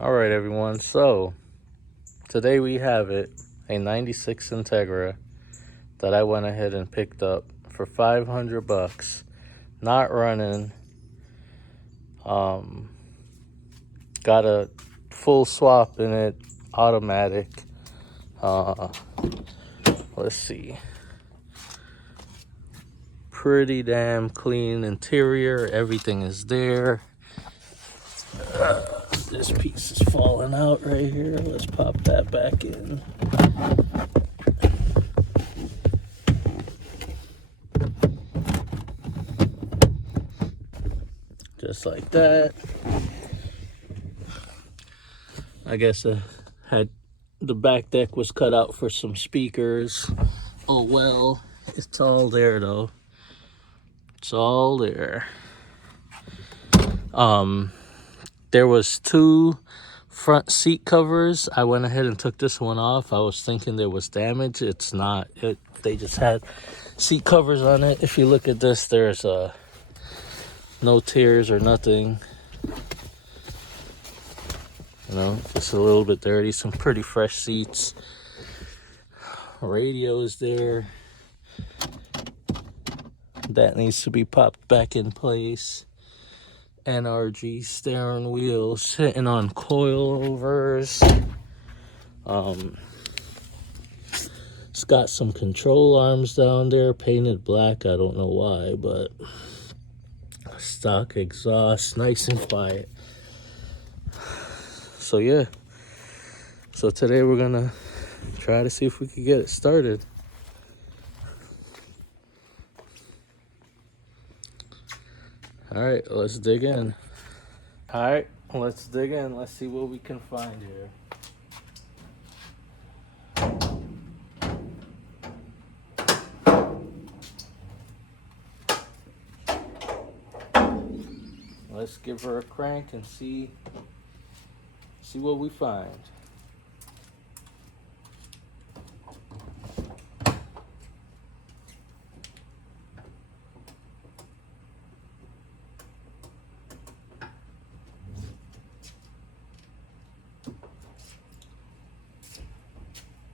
All right, everyone. So today we have a 96 Integra that I went ahead and picked up for $500, not running. Got a full swap in it, automatic. Let's see. Pretty damn clean interior. Everything is there. This piece is falling out right here. Let's pop that back in. Just like that. I guess the back deck was cut out for some speakers. Oh well, it's all there though. It's all there. There was two front seat covers. I went ahead and took this one off. I was thinking there was damage. It's not. They just had seat covers on it. If you look at this, there's no tears or nothing. You know, just a little bit dirty. Some pretty fresh seats. Radio is there. That needs to be popped back in place. NRG steering wheel sitting on coilovers. It's got some control arms down there, painted black. I don't know why, but stock exhaust, nice and quiet. So yeah. So today we're gonna try to see if we can get it started. All right, let's dig in. All right, let's dig in. Let's see what we can find here. Let's give her a crank and see what we find.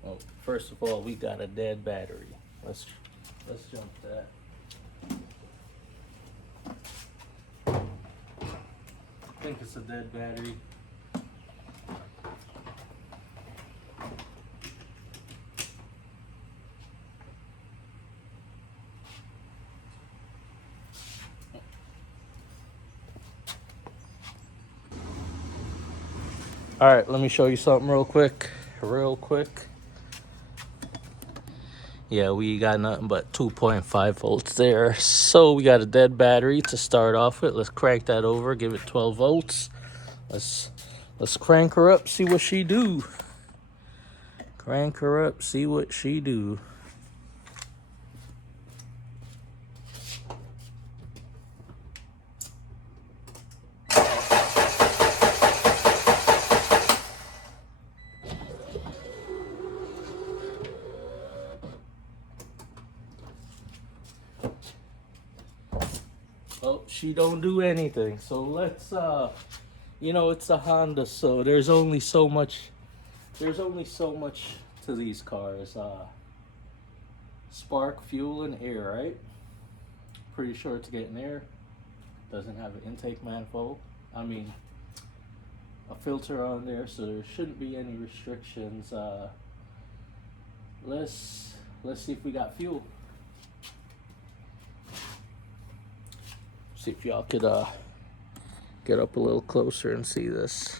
Well, first of all, we got a dead battery. Let's jump that. I think it's a dead battery. All right, let me show you something real quick. Yeah, we got nothing but 2.5 volts there. So we got a dead battery to start off with. Let's crank that over, give it 12 volts. Let's crank her up, see what she do. Crank her up, see what she do. Oh, she don't do anything. So let's you know, it's a Honda, so there's only so much to these cars. Spark, fuel, and air, right? Pretty sure it's getting air. Doesn't have an intake manifold. I mean, a filter on there, so there shouldn't be any restrictions. Let's see if we got fuel. See if y'all could get up a little closer and see this.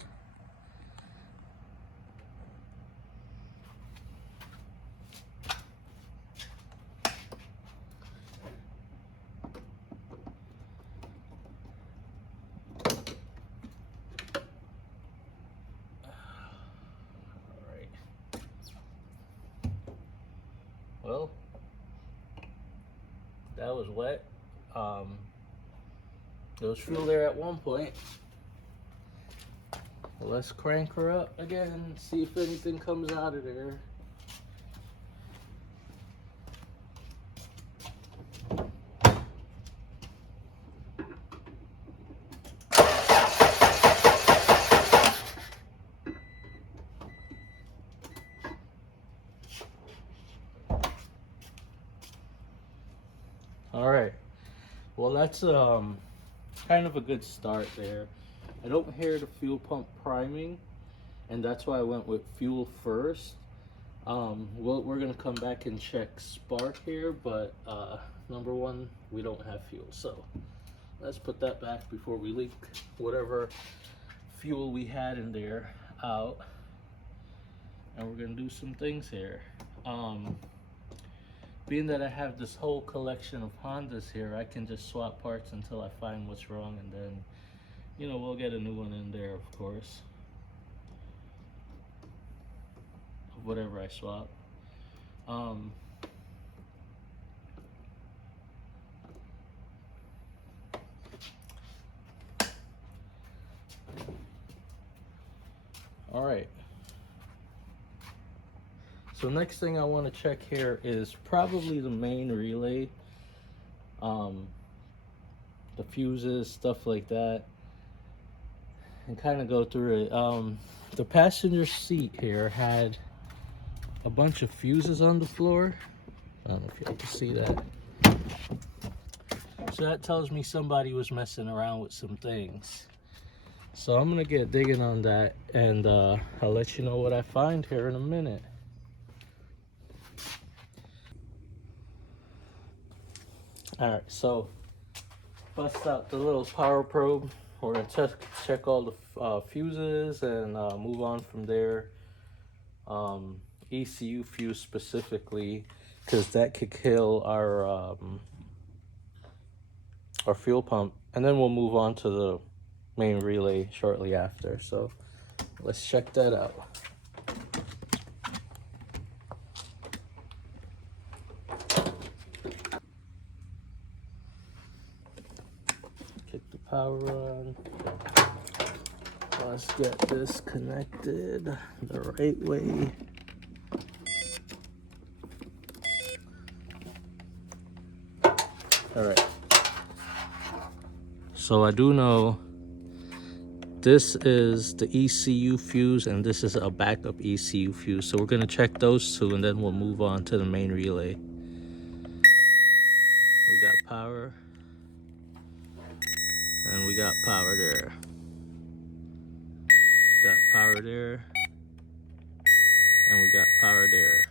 Alright. Well, that was wet. There was fuel there at one point. Well, let's crank her up again, see if anything comes out of there. well, that's kind of a good start there. I don't hear the fuel pump priming, and that's why I went with fuel first. We're gonna come back and check spark here, but number one, we don't have fuel, so let's put that back before we leak whatever fuel we had in there out. And we're gonna do some things here. Being that I have this whole collection of Hondas here, I can just swap parts until I find what's wrong, and then, you know, we'll get a new one in there, of course, of whatever I swap. All right. So next thing I want to check here is probably the main relay, the fuses, stuff like that, and kind of go through it. The passenger seat here had a bunch of fuses on the floor. I don't know if you can see that. So that tells me somebody was messing around with some things. So I'm gonna get digging on that, and I'll let you know what I find here in a minute. All right, so bust out the little power probe. We're gonna check all the fuses and move on from there. ECU fuse specifically, because that could kill our fuel pump, and then we'll move on to the main relay shortly after. So let's check that out. Kick the power on. Let's get this connected the right way. All right. So I do know this is the ECU fuse, and this is a backup ECU fuse. So we're gonna check those two, and then we'll move on to the main relay. We got power, and we got power there. Got power there, and we got power there.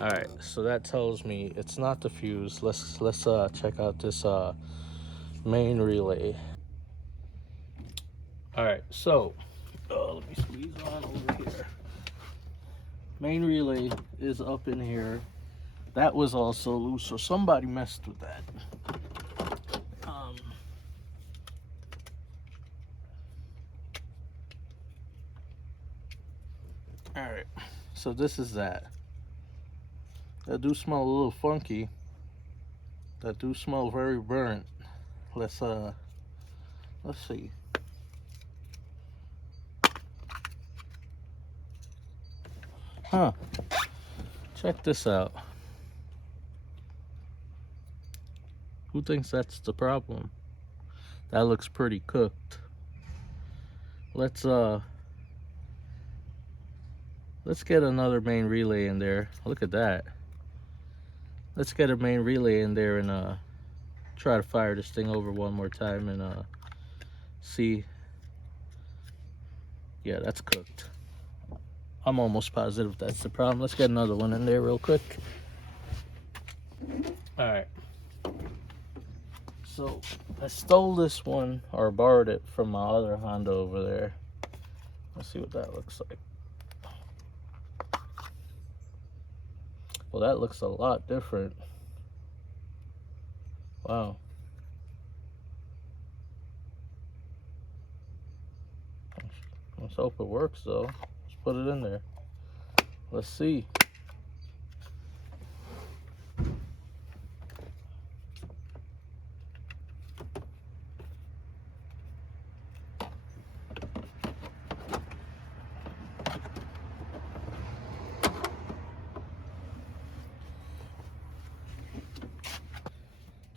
All right, so that tells me it's not the fuse. Let's check out this main relay. All right, so let me squeeze on over here. Main relay is up in here. That was also loose, so somebody messed with that. All right, so this is that. That do smell a little funky. That do smell very burnt. Let's see. Huh. Check this out. Who thinks that's the problem? That looks pretty cooked. Let's get another main relay in there. Look at that. Let's get a main relay in there and try to fire this thing over one more time and see. Yeah, that's cooked. I'm almost positive that's the problem. Let's get another one in there real quick. All right. So I stole this one, or borrowed it from my other Honda over there. Let's see what that looks like. Well, that looks a lot different. Wow. Let's hope it works though. Let's put it in there. Let's see.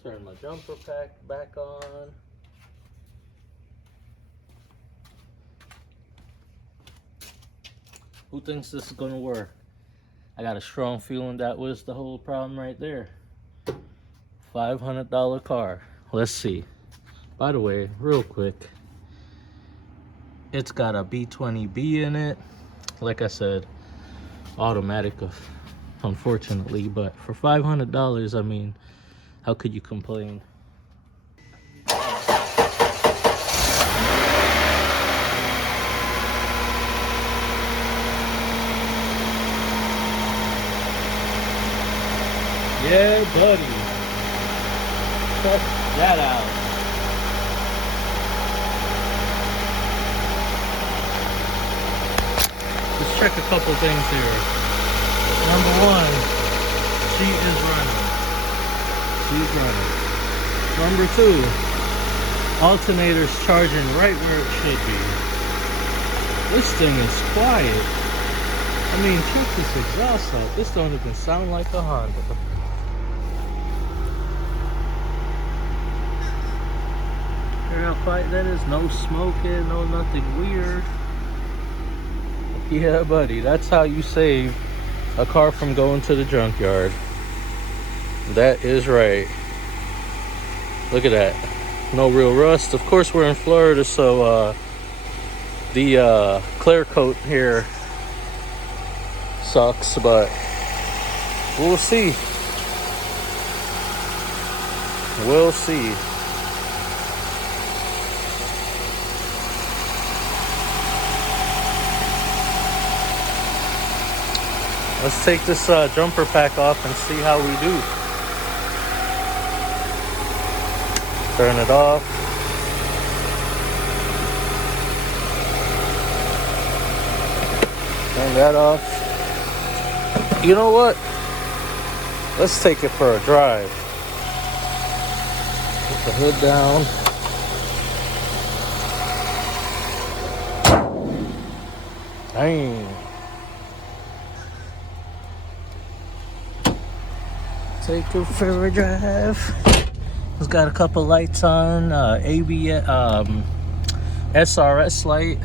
Turn my jumper pack back on. Who thinks this is gonna work? I got a strong feeling that was the whole problem right there. $500 car. Let's see. By the way, real quick, it's got a B20B in it. Like I said, automatic, unfortunately, but for $500, I mean, how could you complain? Yeah, buddy. Check that out. Let's check a couple things here. Number one, she is running. She's running. Number two, alternator's charging right where it should be. This thing is quiet. I mean, check this exhaust out. This don't even sound like a Honda. Hear how quiet that is? No smoking, no nothing weird. Yeah, buddy, that's how you save a car from going to the junkyard. That is right. Look at that. No real rust. Of course, we're in Florida, so the clear coat here sucks, but we'll see. We'll see. Let's take this jumper pack off and see how we do. Turn it off. Turn that off. You know what? Let's take it for a drive. Put the hood down. Dang. Take it for a drive. It's got a couple lights on. ABS, SRS light.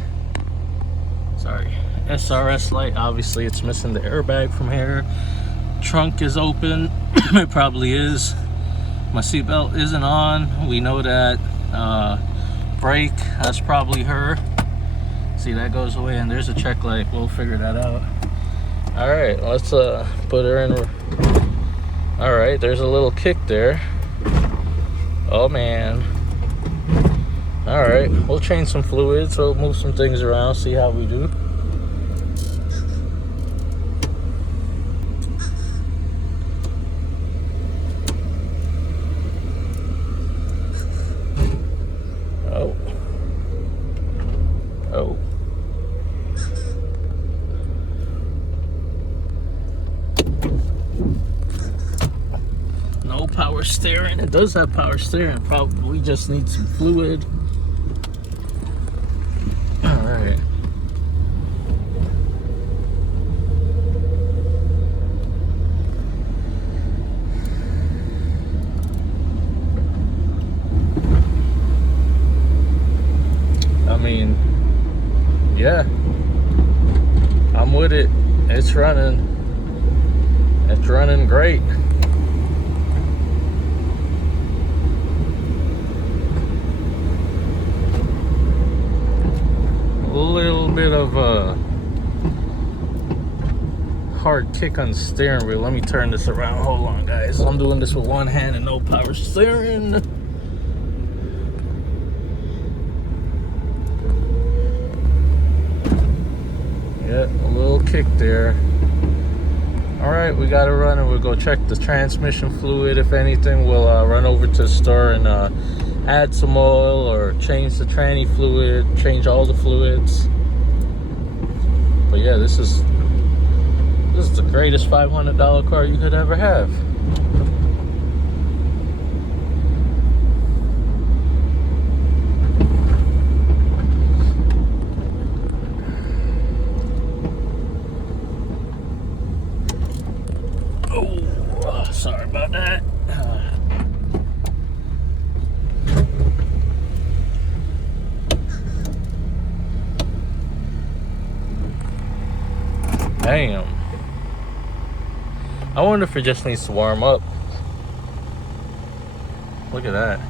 Sorry, SRS light. Obviously, it's missing the airbag from here. Trunk is open. It probably is. My seatbelt isn't on. We know that. Brake. That's probably her. See, that goes away, and there's a check light. We'll figure that out. All right, let's put her in. All right, there's a little kick there. Oh man. All right, we'll change some fluids. We'll move some things around, see how we do. Oh. Oh. No power steering. It does have power steering. Probably just needs some fluid. All right. I mean, yeah, I'm with it. It's running. It's running great. A little bit of a hard kick on the steering wheel. Let me turn this around. Hold on, guys. I'm doing this with one hand and no power steering. Yeah, a little kick there. All right, we got to run and we'll go check the transmission fluid. If anything, we'll run over to the store and add some oil or change the tranny fluid, change all the fluids. But yeah, this is the greatest $500 car you could ever have. Oh, sorry about that. Damn. I wonder if it just needs to warm up. Look at that.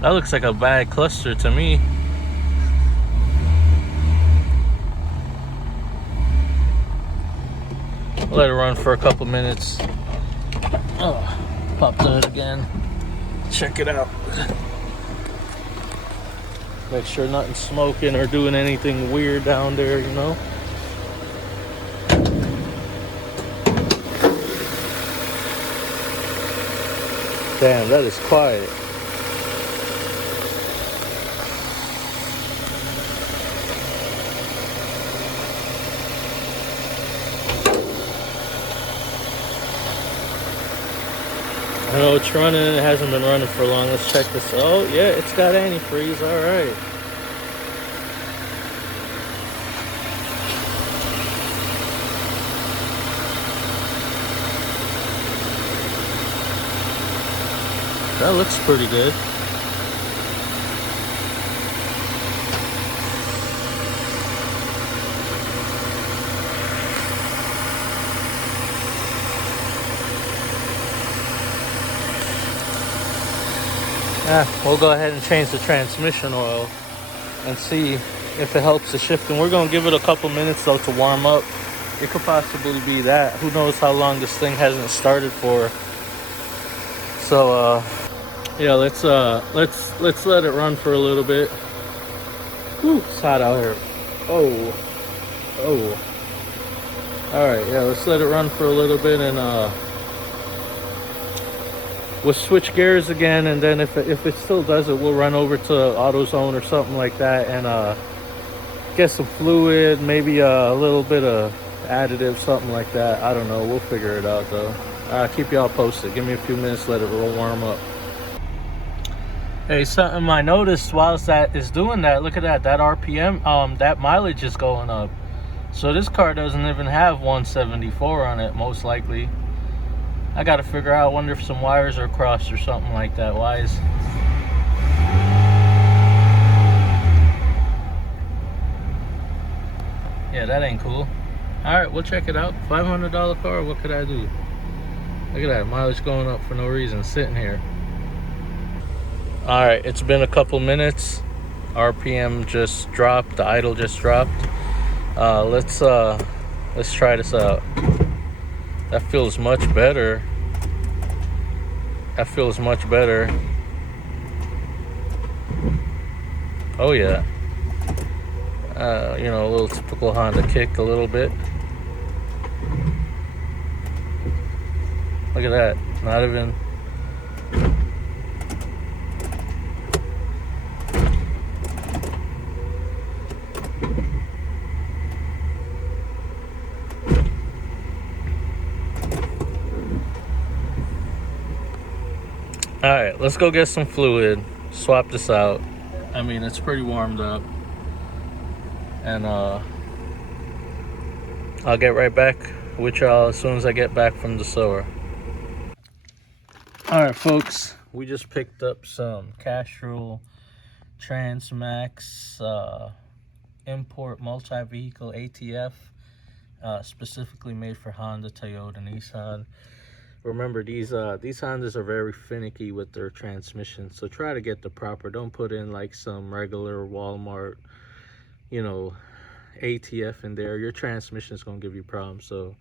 That looks like a bad cluster to me. Let it run for a couple minutes. Oh, popped on it again. Check it out. Make sure nothing's smoking or doing anything weird down there, you know. Damn, that is quiet. I know it's running. It hasn't been running for long. Let's check this. Oh, yeah, it's got antifreeze. All right. That looks pretty good. We'll go ahead and change the transmission oil and see if it helps the shifting. We're gonna give it a couple minutes though to warm up. It could possibly be that. Who knows how long this thing hasn't started for. So yeah, let's let it run for a little bit. Whew, it's hot out here. Oh. All right, yeah, let's let it run for a little bit, and we'll switch gears again, and then if it still does it, we'll run over to AutoZone or something like that, and get some fluid, maybe a little bit of additive, something like that. I don't know. We'll figure it out though. Keep y'all posted. Give me a few minutes, let it warm up. Hey, something I noticed whilst that is doing that, look at that RPM, that mileage is going up. So this car doesn't even have 174 on it, most likely. I gotta figure out, I wonder if some wires are crossed or something like that. Why is... Yeah, that ain't cool. Alright, we'll check it out. $500 car, what could I do? Look at that, mileage going up for no reason, sitting here. Alright, it's been a couple minutes. RPM just dropped, the idle just dropped. Let's try this out. That feels much better. Oh yeah. You know, a little typical Honda kick a little bit. Look at that. Not even... Alright, let's go get some fluid, swap this out. I mean, it's pretty warmed up. And I'll get right back with y'all as soon as I get back from the store. Alright folks, we just picked up some Castrol Transmax import multi-vehicle ATF, specifically made for Honda, Toyota, Nissan. Remember, these Hondas are very finicky with their transmission, so try to get the proper. Don't put in like some regular Walmart, you know, ATF in there. Your transmission is going to give you problems. So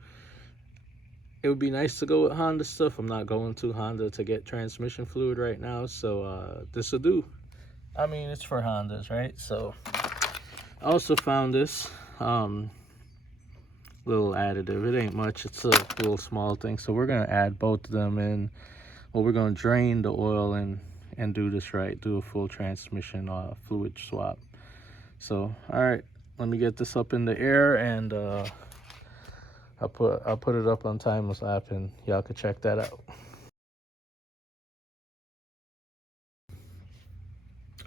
it would be nice to go with Honda stuff. I'm not going to Honda to get transmission fluid right now, so this will do. I mean, it's for Hondas, right? So I also found this little additive. It ain't much, it's a little small thing, so we're gonna add both of them in. Well, we're gonna drain the oil and do this right, do a full transmission fluid swap. So all right, let me get this up in the air, and I'll put it up on timeless app, and y'all can check that out.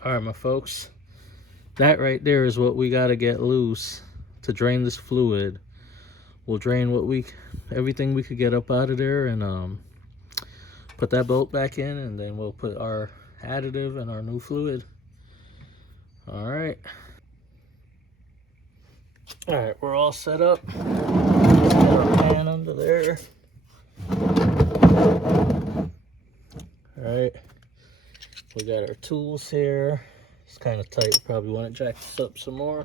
All right, my folks, that right there is what we got to get loose to drain this fluid. We'll drain everything we could get up out of there, and put that bolt back in, and then we'll put our additive and our new fluid. All right, we're all set up. Let's get our pan under there. All right, we got our tools here. It's kind of tight. Probably want to jack this up some more.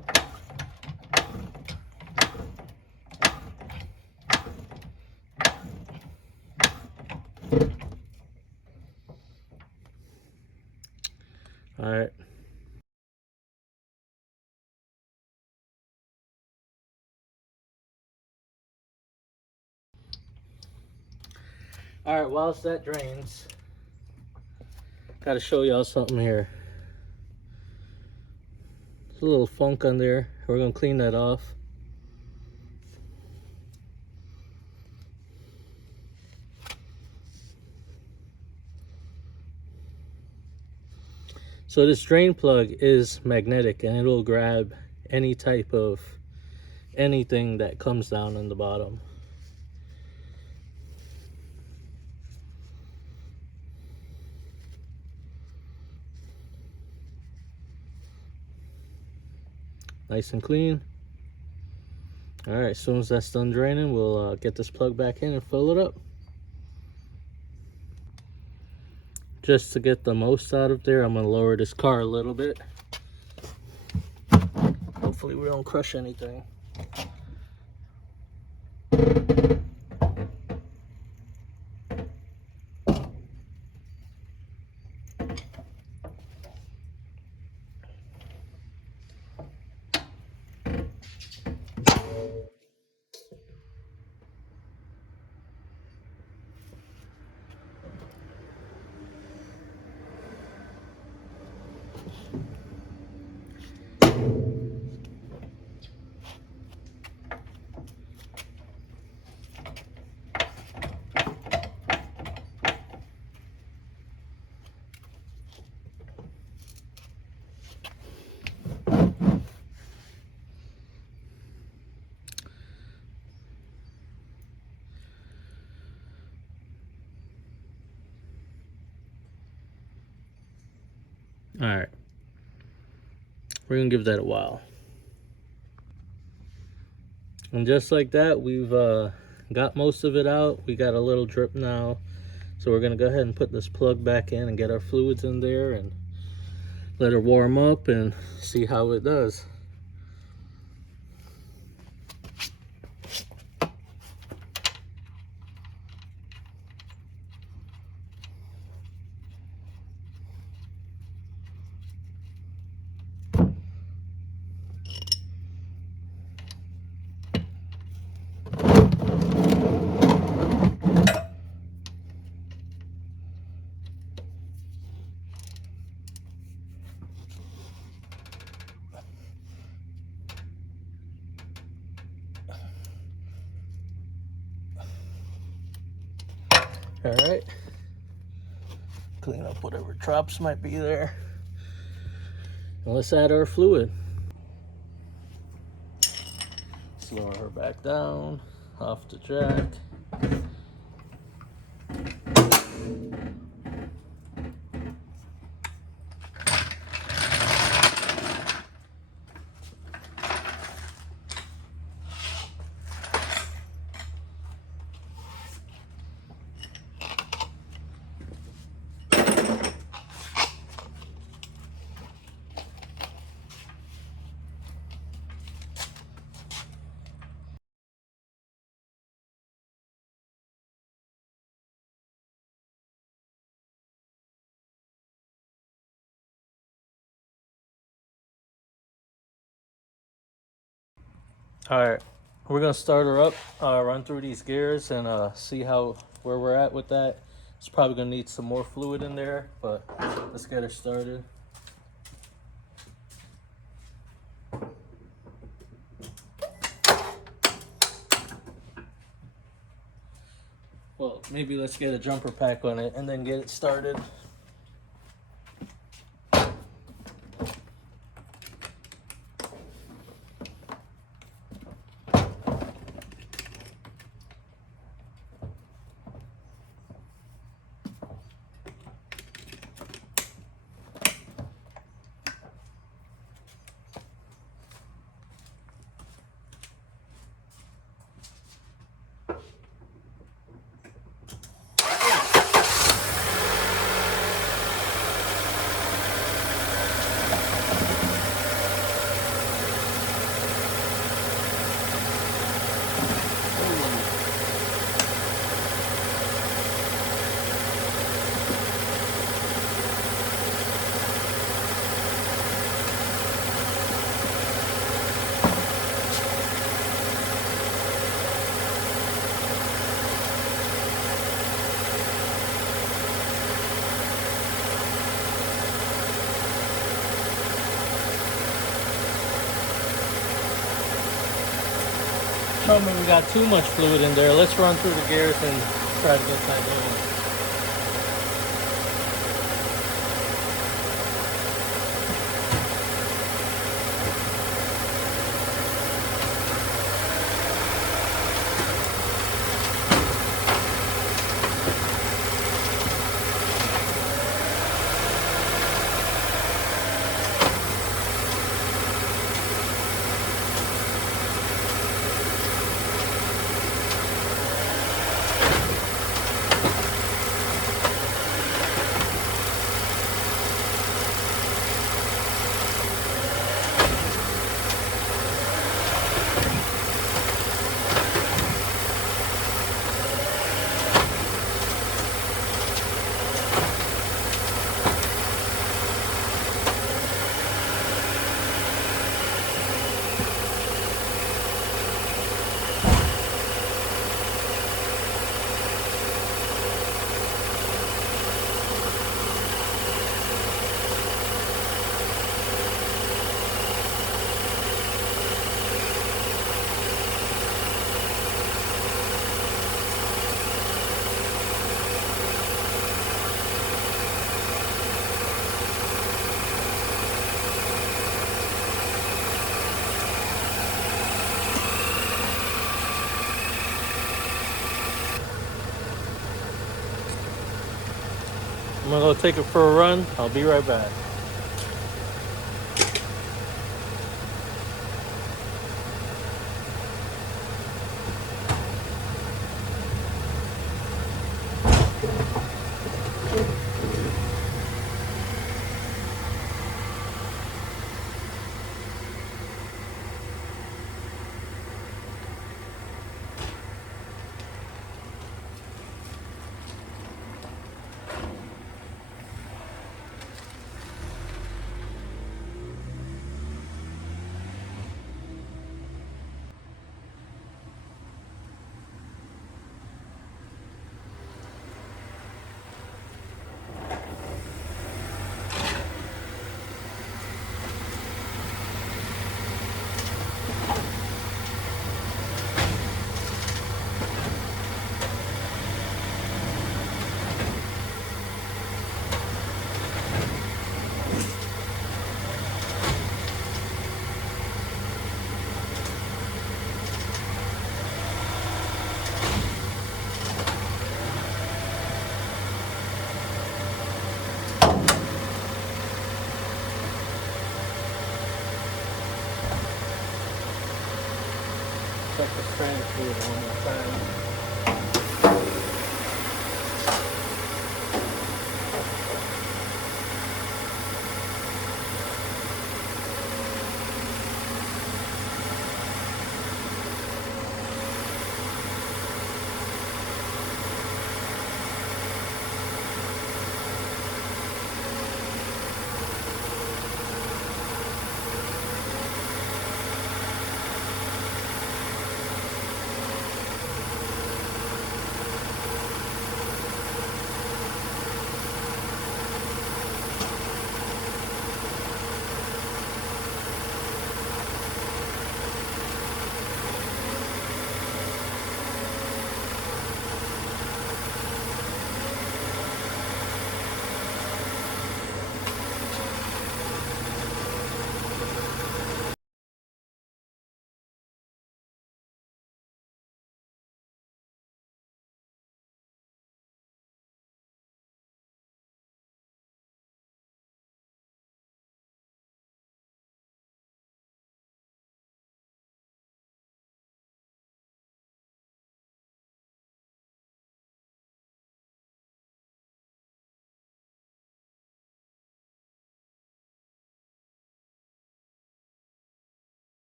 All right. All right, whilst that drains, gotta show y'all something here. There's a little funk on there. We're gonna clean that off. So this drain plug is magnetic and it'll grab any type of anything that comes down on the bottom. Nice and clean. All right, as soon as that's done draining, we'll get this plug back in and fill it up. Just to get the most out of there, I'm gonna lower this car a little bit. Hopefully we don't crush anything. All right, we're gonna give that a while. And just like that, we've got most of it out. We got a little drip now. So we're gonna go ahead and put this plug back in and get our fluids in there and let her warm up and see how it does. All right, clean up whatever drops might be there. And let's add our fluid. Lower her back down, off the jack. All right, we're gonna start her up, run through these gears and see where we're at with that. It's probably gonna need some more fluid in there, but let's get her started. Well, maybe let's get a jumper pack on it and then get it started. Tell me we got too much fluid in there. Let's run through the gears and try to get that going. I'm gonna go take it for a run. I'll be right back. Check the strand fluid one more time.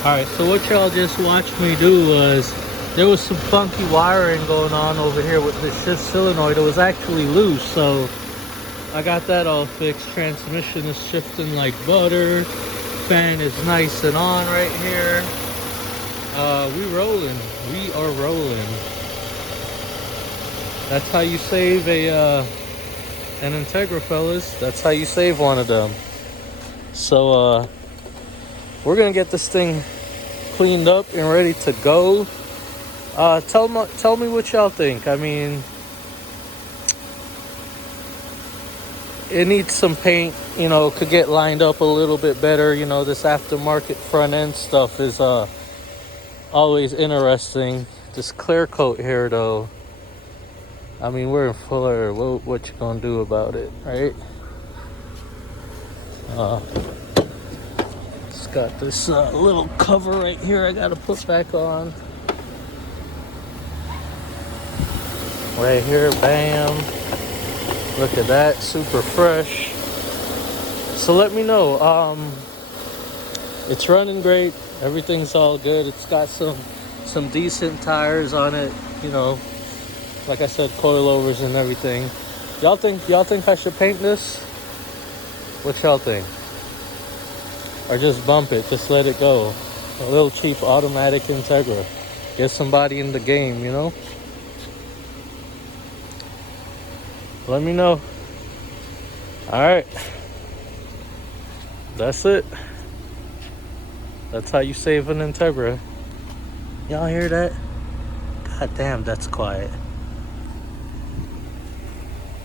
Alright, so what y'all just watched me do was, there was some funky wiring going on over here with the shift solenoid. It was actually loose, so I got that all fixed. Transmission is shifting like butter. Fan is nice and on right here. We rolling. We are rolling. That's how you save an Integra, fellas. That's how you save one of them. So we're gonna get this thing cleaned up and ready to go. Tell me what y'all think. I mean, it needs some paint, you know, could get lined up a little bit better. You know, this aftermarket front end stuff is always interesting. This clear coat here though, I mean, we're in Fuller. What you gonna do about it, right? It's got this little cover right here I gotta put back on. Right here, bam. Look at that, super fresh. So let me know. It's running great. Everything's all good. It's got some decent tires on it. You know, like I said, coilovers and everything. Y'all think I should paint this? What y'all think? Or just bump it? Just let it go? A little cheap automatic Integra. Get somebody in the game, you know? Let me know. Alright. That's it. That's how you save an Integra. Y'all hear that? God damn, that's quiet.